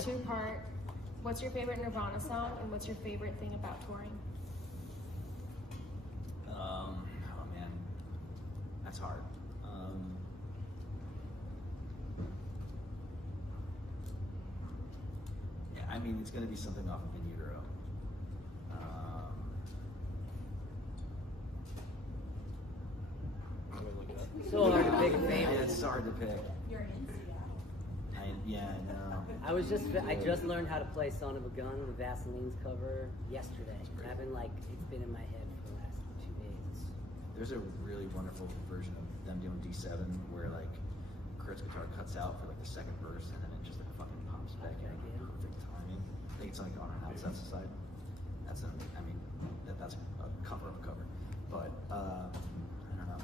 Two-part. What's your favorite Nirvana song, and what's your favorite thing about touring? Oh man, that's hard. Yeah, I mean, it's gonna be something off of In Utero. So hard to pick a Yeah, favorite. it's hard to pick. You're in Seattle. Yeah, I know. I just learned how to play Son of a Gun, the Vaseline's cover, yesterday. I've been it's been in my head for the last 2 days. There's a really wonderful version of them doing D7 where like Kurt's guitar cuts out for like the second verse and then it just like fucking pops back in perfect timing. I think it's like on an outside side. That's a cover of a cover. But I don't know.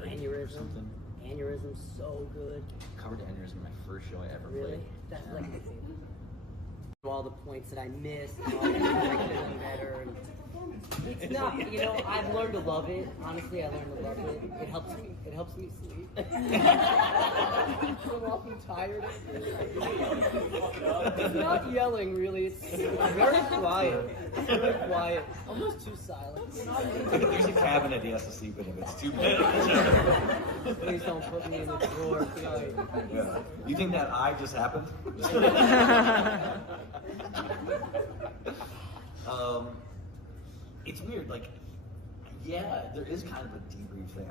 Aneurysm. Something. Aneurysm's so good. Covered Aneurysm, my first show I ever Really? played. That's like my favorite. All the points that I missed, and all the things I could have done better. It's not, I've learned to love it. Honestly, I learned to love it. It helps me. It helps me sleep. So often tired. It's not yelling, really. It's very quiet. Very quiet. Almost too silent. There's a cabinet he has to sleep in if it's too bad. Please don't put me in the drawer tonight. Yeah. You think that just happened? It's weird. Like, yeah, there is kind of a debrief thing.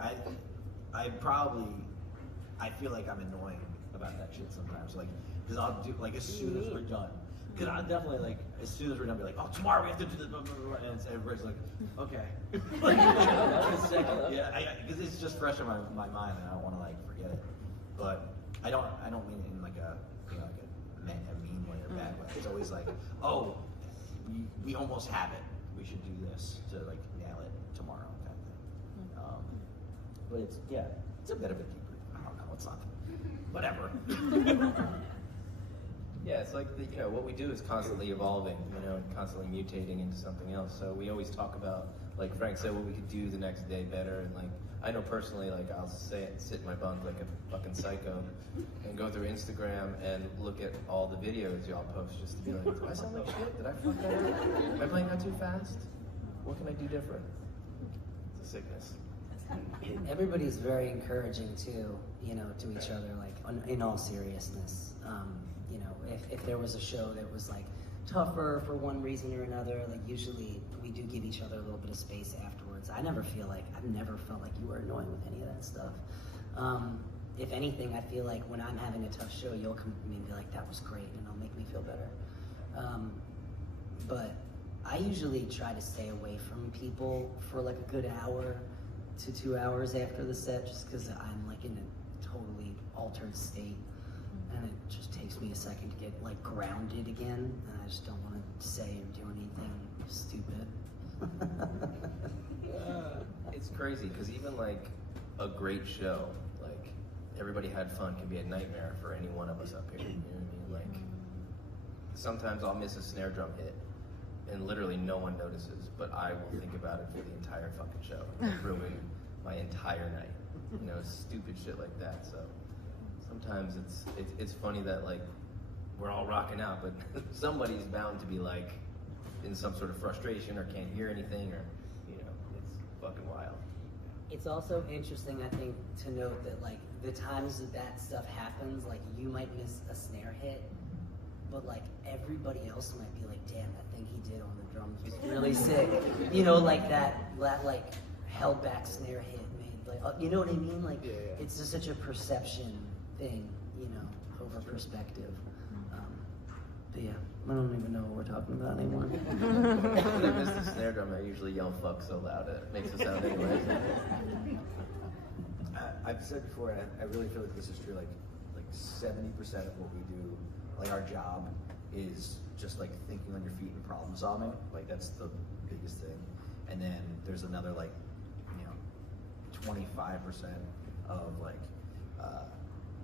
I feel like I'm annoying about that shit sometimes. Like, because I'll do as soon as we're done. Because I'm definitely as soon as we're done, be like, oh, tomorrow we have to do this, blah, blah, blah, and everybody's like, okay. Yeah, because it's just fresh in my mind, and I don't want to forget it. But I don't mean it in a mean way or bad way. It's always oh, we almost have it. We should do this to nail it tomorrow, kind of thing. But it's a bit of a debrief. I don't know. It's not whatever. Yeah, it's what we do is constantly evolving, and constantly mutating into something else. So we always talk about, like Frank said, what we could do the next day better. And I know personally, I'll sit in my bunk like a fucking psycho and go through Instagram and look at all the videos y'all post just to be like, do I sound like shit? Did I fuck that up? Am I playing that too fast? What can I do different? It's a sickness. Everybody's very encouraging too, to each other, in all seriousness. If there was a show that was tougher for one reason or another, usually we do give each other a little bit of space afterwards. I've never felt like you were annoying with any of that stuff. If anything, I feel like when I'm having a tough show, you'll come to me and be like, that was great, and it'll make me feel better. But I usually try to stay away from people for a good hour to 2 hours after the set, just because I'm in a totally altered state. And it just takes me a second to get grounded again, and I just don't want to say or do anything stupid. It's crazy because even a great show, everybody had fun, can be a nightmare for any one of us up here. You know what I mean? Sometimes I'll miss a snare drum hit, and literally no one notices, but I will think about it for the entire fucking show and ruin my entire night. Stupid shit like that. So sometimes it's funny that we're all rocking out, but somebody's bound to be in some sort of frustration or can't hear anything, or it's fucking wild. It's also interesting, I think, to note that the times that stuff happens, you might miss a snare hit, but everybody else might be like, damn, that thing he did on the drums was really sick. That held back snare hit made you know what I mean? It's just such a perception thing, over perspective. But yeah, I don't even know what we're talking about anymore. When I miss the snare drum, I usually yell fuck so loud it makes it sound anyway. I've said before, and I really feel like this is true, 70% of what we do, our job is just thinking on your feet and problem solving. That's the biggest thing. And then there's another 25% of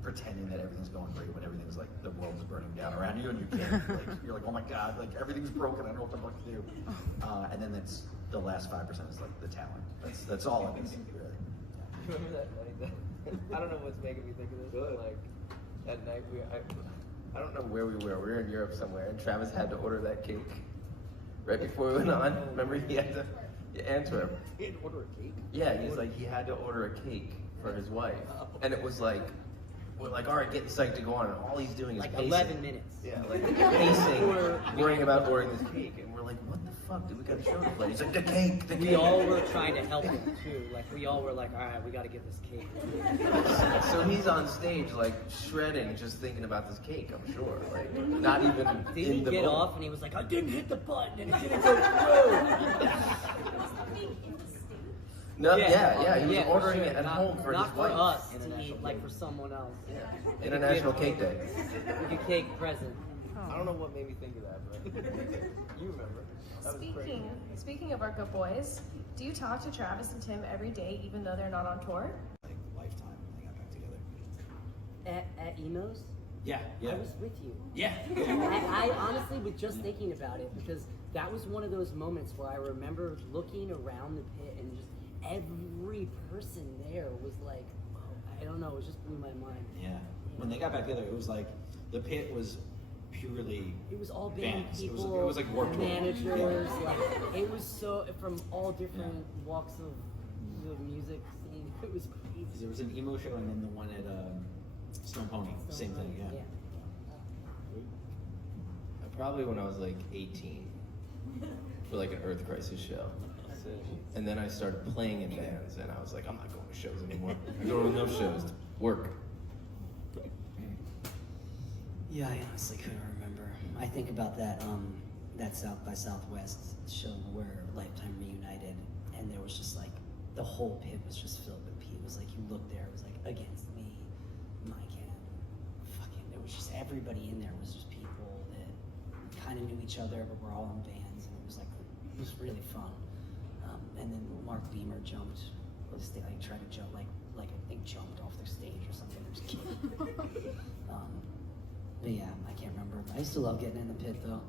pretending that everything's going great when everything's the world's burning down around you, and you can't you're oh my god, everything's broken, I don't know what the fuck to do. And then that's the last 5% is the talent. That's all it is, really. Remember that? I don't know what's making me think of this, but That night, I don't know where we were. We were in Europe somewhere, and Travis had to order that cake right before we went on. Remember, he had to Antwerp. He had to order a cake? Yeah, he's like, he had to order a cake for his wife, and it was like, we're like, all right, getting psyched to go on, and all he's doing is Like pacing. 11 minutes. Yeah, like pacing, worrying about ordering this cake, and we're like, what the fuck, dude? We got a show to play. He's like, the cake. We all were trying to help him too. Like we all were like, all right, we got to get this cake. So he's on stage, like shredding, just thinking about this cake. I'm sure, like not even Did he in the get moment. off and he was like, I didn't hit the button and it didn't go through. No, yeah, he was for ordering sure. it at Not- home for not his for wife. us to eat, like for someone else. Yeah. International Cake Day. Like a cake present. I don't know what made me think of that, but you remember. That was crazy. Speaking of our good boys, do you talk to Travis and Tim every day, even though they're not on tour? Like lifetime when they got back together. At Emos? Yeah, yeah. I was with you. Yeah. I honestly was just thinking about it because that was one of those moments where I remember looking around the pit and just every person there was like, oh, I don't know, it just blew my mind. Yeah. When they got back together, it was like the pit was purely. It was all band Bands. people, It was like Warped Tour. managers, like it was so from all different walks of the music scene. It was crazy. There was an emo show and then the one at Stone Pony. Same thing, yeah. Probably when I was like 18 for like an Earth Crisis show. And then I started playing in bands and I was like, I'm not going to shows anymore. I go to enough shows to work. Yeah, I honestly couldn't remember. I think about that that South by Southwest show where Lifetime reunited, and there was just like the whole pit was just filled with people. It was like you looked there, it was like Against Me, Mike and fucking. It was just everybody in there was just people that kind of knew each other, but we're all in bands, and it was like it was really fun. And then Mark Beamer jumped. They like tried to jump like I think jumped off the stage or something. It was cute. But yeah, I can't remember. I used to love getting in the pit though.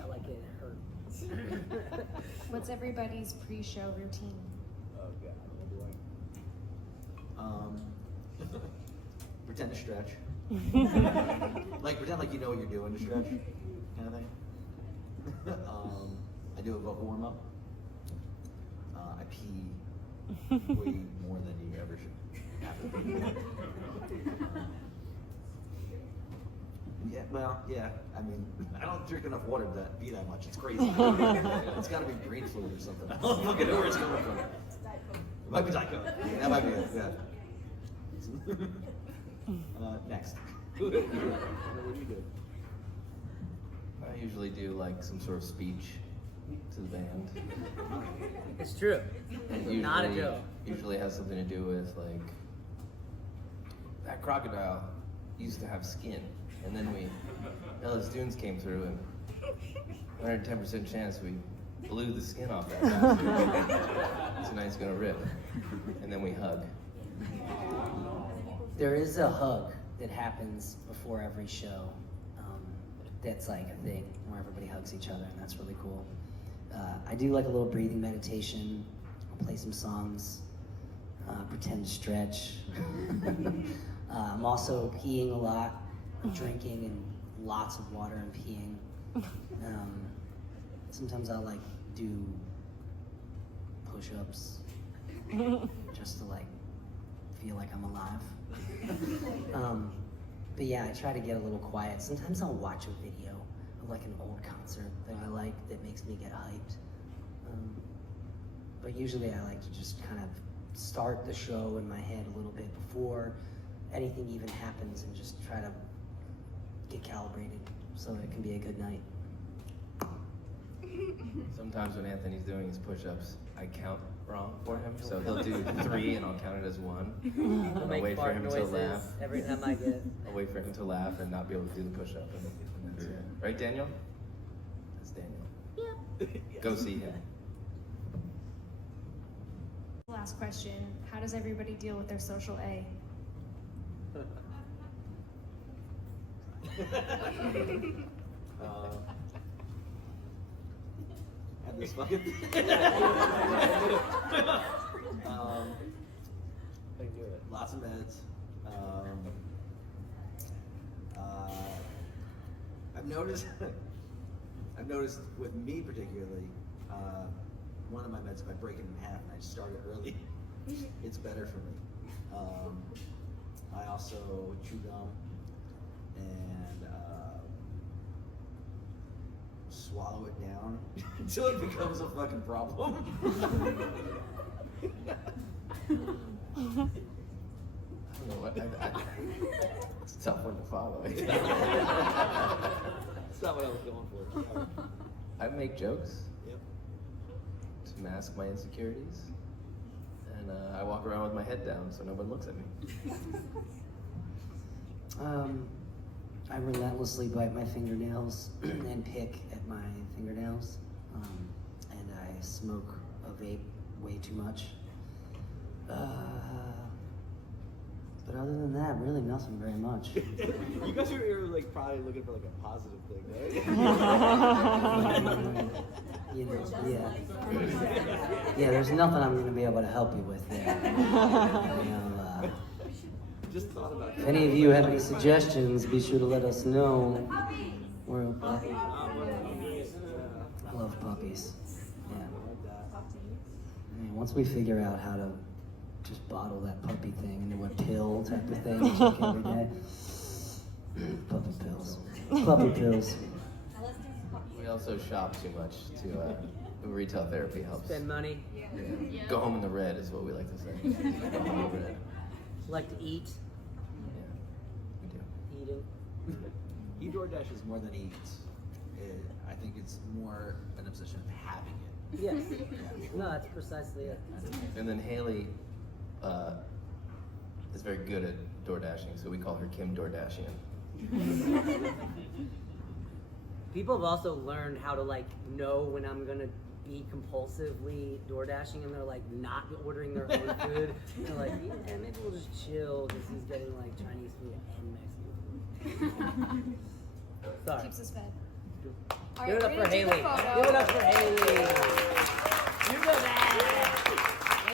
I like it, it hurts. What's everybody's pre-show routine? Oh God, Pretend to stretch. Like pretend like you know what you're doing to stretch, kind of thing. I do a vocal warm up. I pee way more than you ever should have to pee. Yeah, well, yeah. I mean, I don't drink enough water to pee that much. It's crazy. It's got to be green fluid or something. I don't fucking know where it's coming from. It might be Diet Coke. That might be it. Yeah. Next. What do you do? I usually do like some sort of speech to the band. It's true. And usually, Not a joke. Usually has something to do with like that crocodile used to have skin, and then Ellis Dunes came through and 110% chance we blew the skin off that bastard. Tonight's gonna rip, and then we hug. There is a hug that happens before every show. That's like a thing where everybody hugs each other, and that's really cool. I do like a little breathing meditation. I'll play some songs, pretend to stretch. I'm also peeing a lot, drinking and lots of water and peeing. Sometimes I'll like do push-ups just to like feel like I'm alive. But yeah, I try to get a little quiet. Sometimes I'll watch a video of like an old concert that I like that makes me get hyped. But usually I like to just kind of start the show in my head a little bit before anything even happens and just try to get calibrated so that it can be a good night. Sometimes when Anthony's doing his push-ups, I count wrong for him, so he'll do 3 and I'll count it as 1. I'll I'll make wait for fart him to noises laugh. every time I get it. I'll wait for him to laugh and not be able to do the push-up. And that's it. Right, Daniel? That's Daniel. Yeah. Go see him. Last question. How does everybody deal with their social A? Had this fucking. noticed with me particularly, one of my meds, if I break it in half and I start it early, it's better for me. I also chew gum and swallow it down until it becomes a fucking problem. I don't know what. It's a tough one to follow. That's not what I was going for. Sorry. I make jokes Yep. to mask my insecurities, and I walk around with my head down so no one looks at me. I relentlessly bite my fingernails and pick at my fingernails, and I smoke a vape way too much. But other than that, really nothing very much. You guys are like probably looking for like a positive thing, right? You know, yeah. Yeah, there's nothing I'm going to be able to help you with there. You know, Just thought about if any of you have any suggestions, be sure to let us know. We're open. I love puppies. Yeah. I mean, once we figure out how to just bottle that puppy thing into a pill type of thing, which you can every day. Puppy pills. Puppy pills. We also shop too much to retail therapy helps. Spend money. Yeah. Go home in the red is what we like to say. Go home in the red. Like to eat. Yeah, we do. Eating. He DoorDash is more than he eats. I think it's more an obsession of having it. Yes. No, that's precisely it. And then Haley is very good at door dashing, so we call her Kim Doordashian. People have also learned how to like know when I'm gonna be compulsively door dashing and they're like not ordering their own food. They're like, yeah, maybe we'll just chill because he's getting like Chinese food and Mexican food. Sorry. Keeps us fed. Give it up for Haley. Give it up for Haley. You go that.